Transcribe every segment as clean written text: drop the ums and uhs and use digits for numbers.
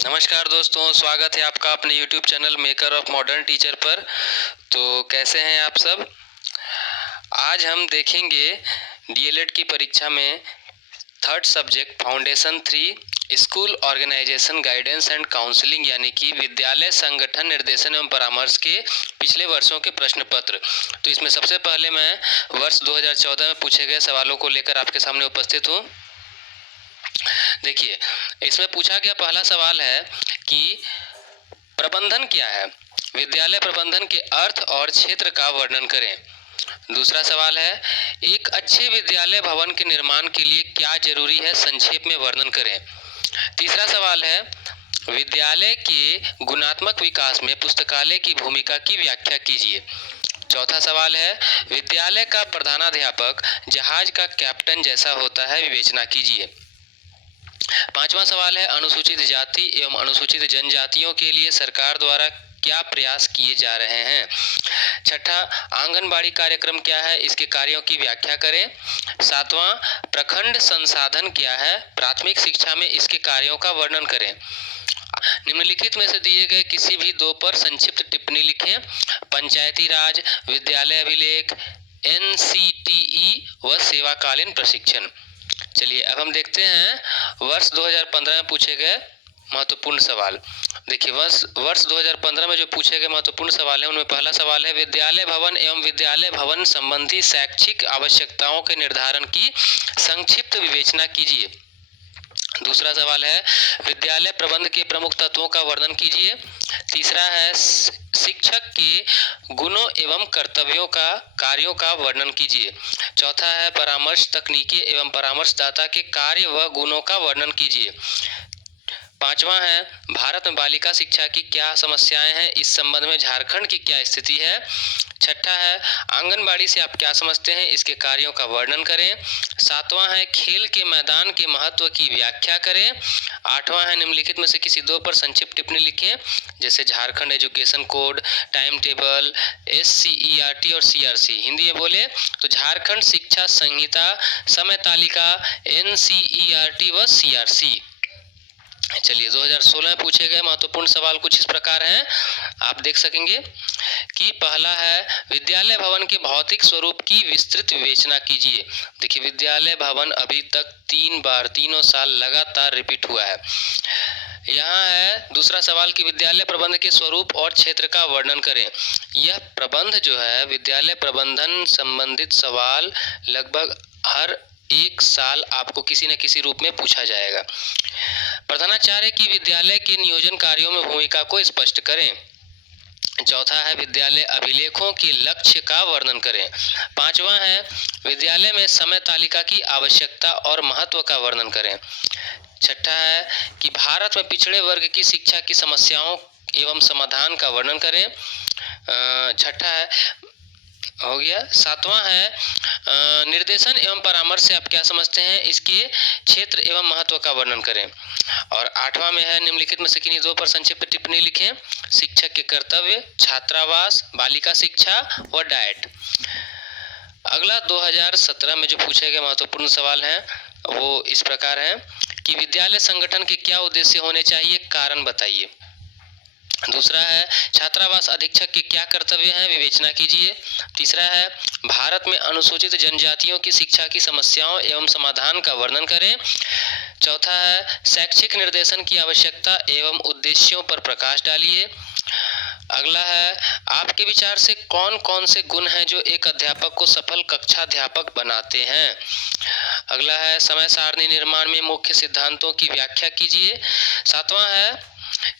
नमस्कार दोस्तों, स्वागत है आपका अपने YouTube channel maker of modern teacher पर। तो कैसे हैं आप सब। आज हम देखेंगे डीएलएड की परीक्षा में third subject foundation 3 school organisation guidance and counselling यानी कि विद्यालय संगठन निर्देशन एवं परामर्श के पिछले वर्षों के प्रश्न पत्र। तो इसमें सबसे पहले मैं वर्ष 2014 में पूछे गए सवालों को लेकर आपके सामने उपस्थित हूँ। देखिए, इसमें पूछा गया पहला सवाल है कि प्रबंधन क्या है। विद्यालय प्रबंधन के अर्थ और क्षेत्र का वर्णन करें। दूसरा सवाल है, एक अच्छे विद्यालय भवन के निर्माण के लिए क्या जरूरी है, संक्षेप में वर्णन करें। तीसरा सवाल है, विद्यालय के गुणात्मक विकास में पुस्तकालय की भूमिका की व्याख्या कीजिए। चौथा सवाल है, विद्यालय का प्रधानाध्यापक जहाज का कैप्टन जैसा होता है, विवेचना कीजिए। पांचवा सवाल है, अनुसूचित जाति एवं अनुसूचित जनजातियों के लिए सरकार द्वारा क्या प्रयास किए जा रहे हैं। छठा, आंगनबाड़ी कार्यक्रम क्या है, इसके कार्यों की व्याख्या करें। सातवां, प्रखंड संसाधन क्या है, प्राथमिक शिक्षा में इसके कार्यों का वर्णन करें। निम्नलिखित में से दिए गए किसी भी दो पर संक्षिप्त टिप्पणी लिखें। पंचायती राज, विद्यालय अभिलेख, एनसीटीई व सेवाकालीन प्रशिक्षण। चलिए अब हम देखते हैं वर्ष 2015 में पूछे गए महत्वपूर्ण सवाल। देखिए, वर्ष 2015 में जो पूछे गए महत्वपूर्ण सवाल है उनमें पहला सवाल है, विद्यालय भवन एवं विद्यालय भवन संबंधी शैक्षिक आवश्यकताओं के निर्धारण की संक्षिप्त विवेचना कीजिए। दूसरा सवाल है, विद्यालय प्रबंध के प्रमुख तत्वों का वर्णन कीजिए। तीसरा है, शिक्षक के गुणों एवं कर्तव्यों का कार्यों का वर्णन कीजिए। चौथा है, परामर्श तकनीकें एवं परामर्शदाता के कार्य व गुणों का वर्णन कीजिए। पांचवा है, भारत में बालिका शिक्षा की क्या समस्याएं हैं, इस संबंध में झारखंड की क्या स्थिति है। छठा है, आंगनबाड़ी से आप क्या समझते हैं, इसके कार्यों का वर्णन करें। सातवां है, खेल के मैदान के महत्व की व्याख्या करें। आठवां है, निम्नलिखित में से किसी दो पर संक्षिप्त टिप्पणी लिखें, जैसे Jharkhand education code, time table, SCERT और CRC। हिंदी में बोले तो झारखंड शिक्षा संहिता, समय तालिका, NCERT व CRC। चलिए 2016 में पूछे गए महत्वपूर्ण सवाल कुछ इस प्रकार हैं, आप देख सकेंगे कि पहला है, विद्यालय भवन के भौतिक स्वरूप की विस्तृत विवेचना कीजिए। देखिए, विद्यालय भवन अभी तक 3 बार 3 साल लगातार रिपीट हुआ है। यहाँ है दूसरा सवाल कि विद्यालय प्रबंध के स्वरूप और क्षेत्र का वर्णन करें। यह प्रबंध जो है, विद्यालय प्रबंधन संबंधित सवाल लगभग हर एक साल आपको किसी न किसी रूप में पूछा जाएगा। प्रधानाचार्य की विद्यालय के नियोजन कार्यों में भूमिका को स्पष्ट करें। चौथा है, विद्यालय अभिलेखों के लक्ष्य का वर्णन करें। पांचवा है, विद्यालय में समय तालिका की आवश्यकता और महत्व का वर्णन करें। छठा है कि भारत में पिछड़े वर्ग की शिक्षा की समस्याओं एवं समाधान का वर्णन करें। छठा है हो गया। सातवां है, निर्देशन एवं परामर्श से आप क्या समझते हैं, इसके क्षेत्र एवं महत्व का वर्णन करें। और आठवां में है, निम्नलिखित में से किन्हीं दो पर संक्षिप्त टिप्पणी लिखें। शिक्षक के कर्तव्य, छात्रावास, बालिका शिक्षा व डाइट। अगला 2017 में जो पूछे गए महत्वपूर्ण सवाल हैं वो इस प्रकार हैं कि विद्यालय संगठन के क्या उद्देश्य होने चाहिए, कारण बताइए। दूसरा है, छात्रावास अधीक्षक के क्या कर्तव्य हैं, विवेचना कीजिए। तीसरा है, भारत में अनुसूचित जनजातियों की शिक्षा की समस्याओं एवं समाधान का वर्णन करें। चौथा है, शैक्षिक निर्देशन की आवश्यकता एवं उद्देश्यों पर प्रकाश डालिए। अगला है, आपके विचार से कौन कौन से गुण हैं जो एक अध्यापक को सफल कक्षाध्यापक बनाते हैं। अगला है, समय सारणी निर्माण में मुख्य सिद्धांतों की व्याख्या कीजिए। सातवां है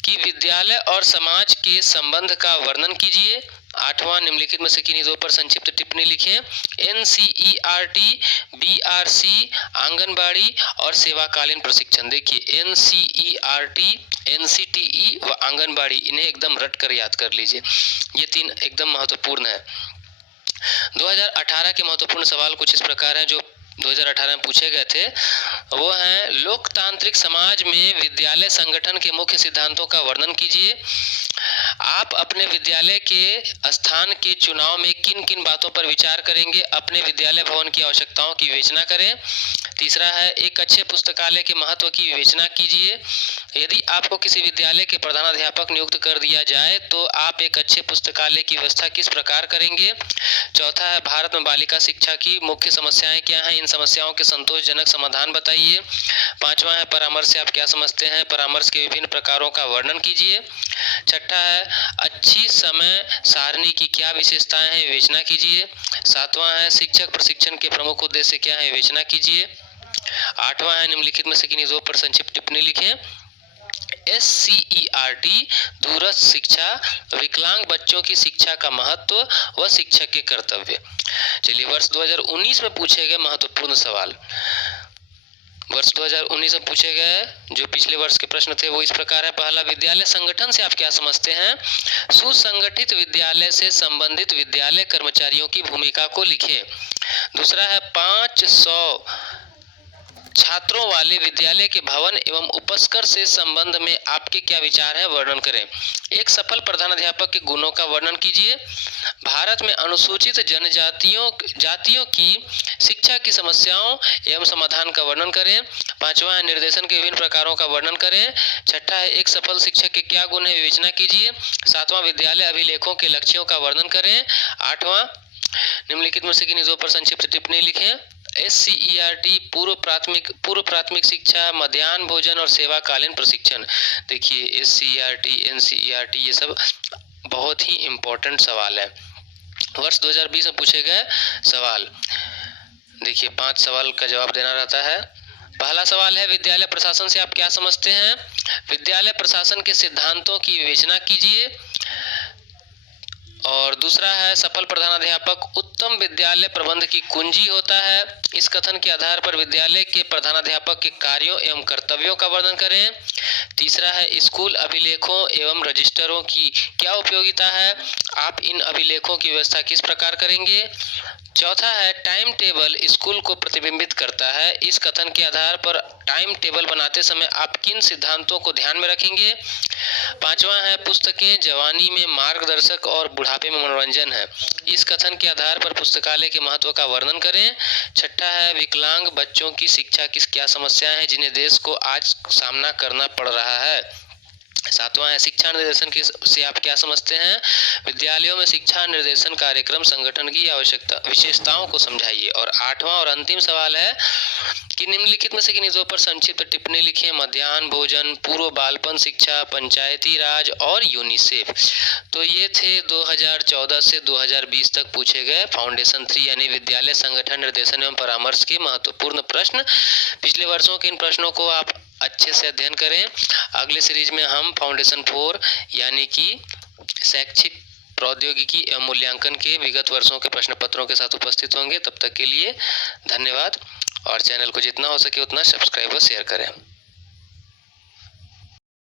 कि विद्यालय और समाज के संबंध का वर्णन कीजिए। आठवां, निम्नलिखित में से किन्हीं दो पर संक्षिप्त टिप्पणी लिखें। NCERT, BRC, आंगनबाड़ी और सेवाकालीन प्रशिक्षण। देखिए, NCERT, NCTE व आंगनबाड़ी, इन्हें एकदम रट कर याद कर लीजिए, ये तीन एकदम महत्वपूर्ण है। 2018 के महत्वपूर्ण सवाल कुछ इस प्रकार हैं जो 2018 में पूछे गए थे। वो हैं, लोकतांत्रिक समाज में विद्यालय संगठन के मुख्य सिद्धांतों का वर्णन कीजिए। आप अपने विद्यालय के स्थान के चुनाव में किन किन बातों पर विचार करेंगे, अपने विद्यालय भवन की आवश्यकताओं की विवेचना करें। तीसरा है एक अच्छे पुस्तकालय के महत्व की विवेचना कीजिए। यदि आपको किसी विद्यालय के प्रधानाध्यापक नियुक्त कर दिया जाए तो आप एक अच्छे पुस्तकालय की व्यवस्था किस प्रकार करेंगे। चौथा है भारत में बालिका शिक्षा की मुख्य समस्याएं क्या हैं, इन समस्याओं के संतोषजनक समाधान बताइए। पांचवा है परामर्श से आप क्या समझते हैं, परामर्श के विभिन्न प्रकारों का वर्णन कीजिए। छठा है अच्छी समय सारणी की क्या विशेषताएं हैं, विवेचना कीजिए। सातवां है शिक्षक प्रशिक्षण के प्रमुख उद्देश्य क्या है, विवेचना कीजिए। आठवां है निम्नलिखित में से किन्हीं दो पर संक्षिप्त टिप्पणी लिखें। SCERT दूरस्थ शिक्षा, विकलांग बच्चों की शिक्षा का महत्व व शिक्षक के कर्तव्य। चलिए वर्ष 2019 में पूछे गए महत्वपूर्ण सवाल। वर्ष 2019 में पूछे गए जो पिछले वर्ष के प्रश्न थे वो इस प्रकार है। पहला, विद्यालय संगठन से आप क्या समझते हैं। सुसंगठित विद्यालय से संबंधित विद्यालय कर्मचारियों की भूमिका को लिखें। दूसरा है 500 छात्रों वाले विद्यालय के भवन एवं उपस्कर से संबंध में आपके क्या विचार है, वर्णन करें। एक सफल प्रधानाध्यापक के गुणों का वर्णन कीजिए। भारत में अनुसूचित जातियों की शिक्षा की समस्याओं एवं समाधान का वर्णन करें। पांचवा है निर्देशन के विभिन्न प्रकारों का वर्णन करें। छठा है एक सफल शिक्षक के क्या गुण है, विवेचना कीजिए। सातवां विद्यालय अभिलेखों के लक्ष्यों का वर्णन करें। आठवां निम्नलिखित में से किन्हीं दो पर संक्षिप्त टिप्पणी लिखें। SCERT पूर्व प्राथमिक शिक्षा, मध्याह्न भोजन और सेवाकालीन प्रशिक्षण। देखिए SCERT, NCERT ये सब बहुत ही इम्पोर्टेंट सवाल है। वर्ष 2020 में पूछे गए सवाल। देखिए 5 सवाल का जवाब देना रहता है। पहला सवाल है विद्यालय प्रशासन से आप क्या समझते हैं। विद्यालय प्रशासन के सिद्धांतों की विवेचना कीजिए। और दूसरा है सफल प्रधानाध्यापक उत्तम विद्यालय प्रबंध की कुंजी होता है। इस कथन के आधार पर विद्यालय के प्रधानाध्यापक के कार्यों एवं कर्तव्यों का वर्णन करें। तीसरा है स्कूल अभिलेखों एवं रजिस्टरों की क्या उपयोगिता है, आप इन अभिलेखों की व्यवस्था किस प्रकार करेंगे। चौथा है टाइम टेबल स्कूल को प्रतिबिंबित करता है। इस कथन के आधार पर टाइम टेबल बनाते समय आप किन सिद्धांतों को ध्यान में रखेंगे। पांचवा है पुस्तकें जवानी में मार्गदर्शक और बुढ़ापे में मनोरंजन है। इस कथन के आधार पर पुस्तकालय के महत्व का वर्णन करें। छठा है विकलांग बच्चों की शिक्षा की क्या समस्याएं हैं जिन्हें देश को आज सामना करना पड़ रहा है। सातवां है शिक्षा निर्देशन से आप क्या समझते हैं। विद्यालयों में शिक्षा निर्देशन कार्यक्रम संगठन की विशेषताओं को समझाइए। और आठवां और अंतिम सवाल है कि निम्नलिखित में से किन्हीं दो पर संक्षिप्त टिप्पणी लिखें। मध्याह्न भोजन, पूर्व बालपन शिक्षा, पंचायती राज और यूनिसेफ। तो ये थे 2014 से 2020 तक पूछे गए फाउंडेशन 3 यानी विद्यालय संगठन निर्देशन एवं परामर्श के महत्वपूर्ण प्रश्न। पिछले वर्षों के इन प्रश्नों को आप अच्छे से अध्ययन करें। अगले सीरीज में हम फाउंडेशन 4 यानी कि शैक्षिक प्रौद्योगिकी एवं मूल्यांकन के विगत वर्षों के प्रश्न पत्रों के साथ उपस्थित होंगे। तब तक के लिए धन्यवाद और चैनल को जितना हो सके उतना सब्सक्राइब व शेयर करें।